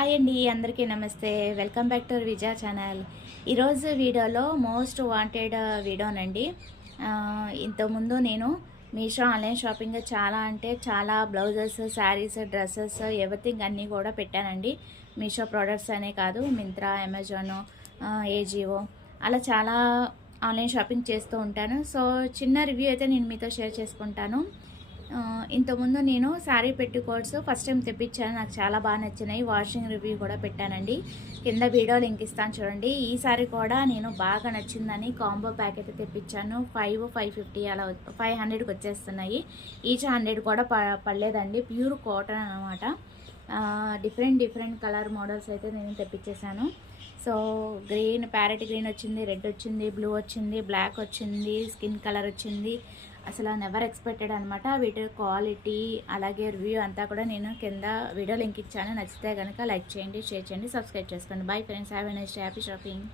Hi అండి, అందరికీ నమస్తే. Welcome back to విజా channel. ఈరోజు వీడియోలో మోస్ట్ వాంటెడ్ వీడియోనండి. ఇంతకుముందు నేను మీషో ఆన్లైన్ షాపింగ్ చాలా అంటే చాలా బ్లౌజెస్, శారీస్, డ్రెస్సెస్, ఎవ్రీథింగ్ అన్నీ కూడా పెట్టానండి. మీషో ప్రోడక్ట్స్ అనే కాదు, మింత్రా, అమెజాను, ఏజియో అలా చాలా ఆన్లైన్ షాపింగ్ చేస్తూ ఉంటాను. సో చిన్న రివ్యూ అయితే నేను మీతో షేర్ చేసుకుంటాను. ఇంతకుముందు నేను శారీ పెట్టుకోట్స్ ఫస్ట్ టైం తెప్పించాను. నాకు చాలా బాగా నచ్చినాయి. వాషింగ్ రివ్యూ కూడా పెట్టానండి. కింద వీడియో లింక్ ఇస్తాను చూడండి. ఈ సారీ కూడా నేను బాగా నచ్చిందని కాంబో ప్యాక్ అయితే తెప్పించాను. 550 అలా 500కి వచ్చేస్తున్నాయి. ఈచ్ 100 కూడా పడలేదండి. ప్యూర్ కాటన్ అనమాట. డిఫరెంట్ కలర్ మోడల్స్ అయితే నేను తెప్పించేశాను. సో గ్రీన్, ప్యారెట్ గ్రీన్ వచ్చింది, రెడ్ వచ్చింది, బ్లూ వచ్చింది, బ్లాక్ వచ్చింది, స్కిన్ కలర్ వచ్చింది. అసలు నెవర్ ఎక్స్పెక్టెడ్ అనమాట. వీటి క్వాలిటీ అలాగే రివ్యూ అంతా కూడా నేను కింద వీడియో లింక్ ఇచ్చాను. నచ్చితే కనుక లైక్ చేయండి, షేర్ చేయండి, సబ్స్క్రైబ్ చేసుకోండి. Bye friends, have a nice day, happy shopping.